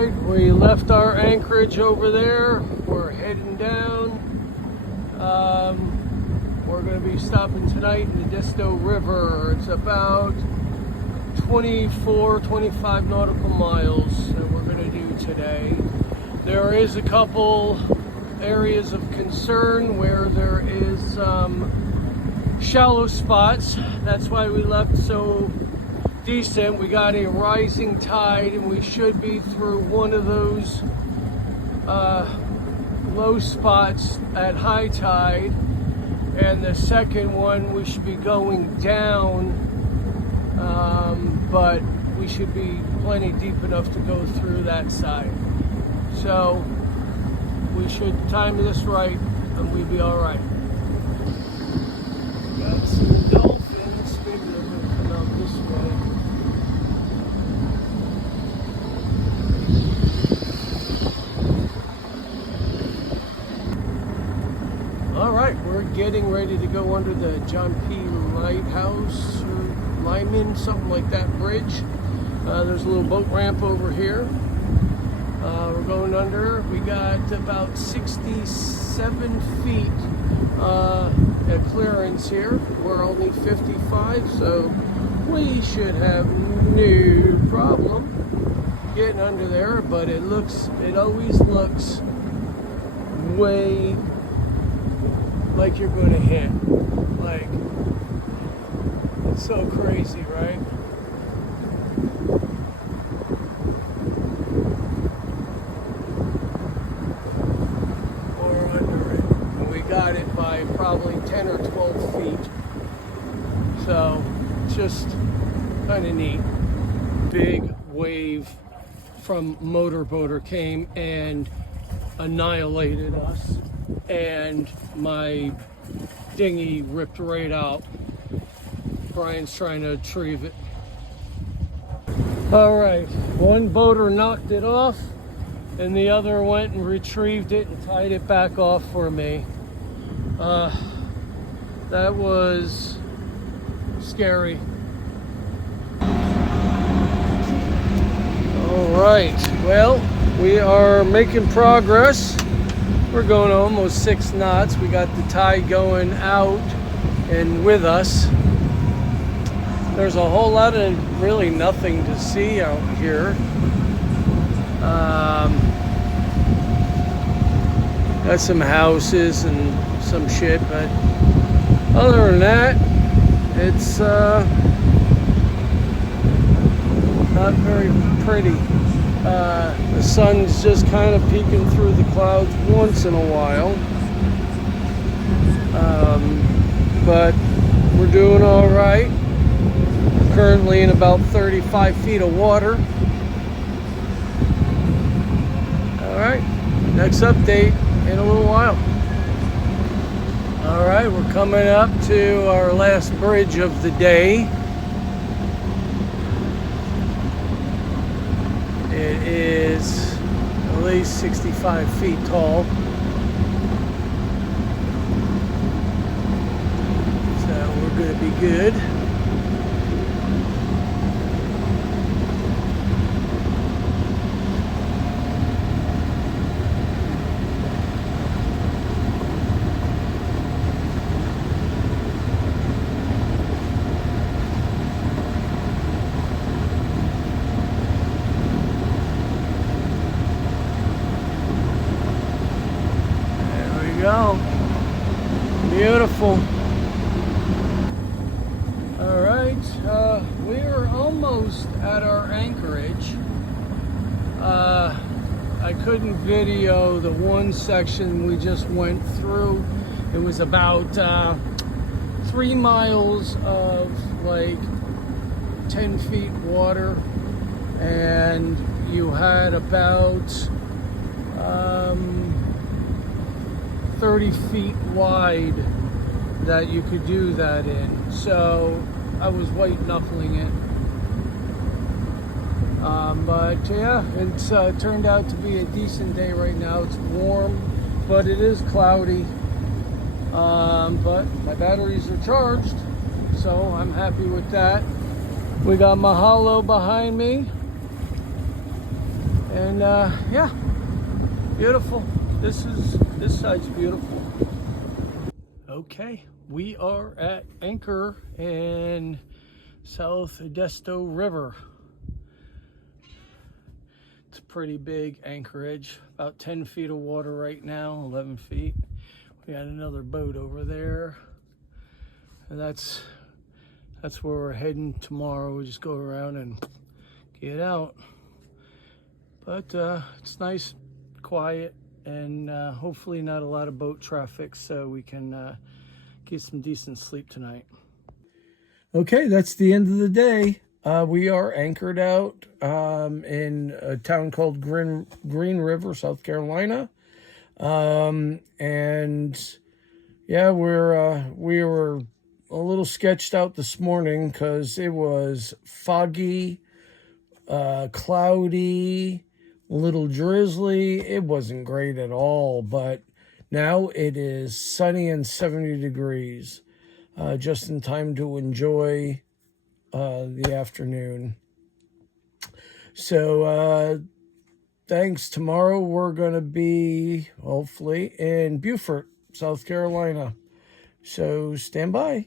right, we left our anchorage over there. We're heading down. We're going to be stopping tonight in the Edisto River. It's about 25 nautical miles that we're going to do today. There is a couple areas of concern where there is shallow spots. That's why we left so decent. We got a rising tide and we should be through one of those low spots at high tide, and the second one we should be going down, but we should be plenty deep enough to go through that side. So we should time this right and we'll be all right. Got some dolphins. Maybe they're going to come out this way. All right, we're getting ready to go under the John P. Lighthouse or Lyman, something like that bridge. There's a little boat ramp over here. We're going under. We got about 67 feet at clearance here. We're only 55, so we should have no problem getting under there. But it always looks way like you're going to hit. Like, it's so crazy, right? Or under it. And we got it by probably 10 or 12 feet. So, just kind of neat. Big wave from motorboater came and annihilated us. And my dinghy ripped right out. Brian's trying to retrieve it. All right, one boater knocked it off and the other went and retrieved it and tied it back off for me. That was scary. All right, well, we are making progress. We're going almost 6 knots. We got the tide going out and with us. There's a whole lot of really nothing to see out here. Got some houses and some shit, but other than that, it's not very pretty. The sun's just kind of peeking through the clouds once in a while. But we're doing all right. Currently in about 35 feet of water. All right, next update in a little while. All right, we're coming up to our last bridge of the day. It is at least 65 feet tall. So we're going to be good. Go. Beautiful. All right, we are almost at our anchorage. I couldn't video the one section we just went through. It was about 3 miles of like 10 feet water, and you had about 30 feet wide that you could do that in. So I was white knuckling it. But yeah, it's turned out to be a decent day right now. It's warm, but it is cloudy. But my batteries are charged, so I'm happy with that. We got Mahalo behind me. And And yeah, beautiful. This side's beautiful. Okay, we are at anchor in South Edisto River. It's a pretty big anchorage, about 10 feet of water right now, 11 feet. We got another boat over there, and that's where we're heading tomorrow. We just go around and get out. But it's nice, quiet, and hopefully not a lot of boat traffic, so we can get some decent sleep tonight. Okay, that's the end of the day. We are anchored out in a town called Green River, South Carolina. And yeah, we were a little sketched out this morning because it was foggy, cloudy, a little drizzly. It wasn't great at all, but now it is sunny and 70 degrees, just in time to enjoy the afternoon. So thanks. Tomorrow we're going to be, hopefully, in Beaufort, South Carolina. So stand by.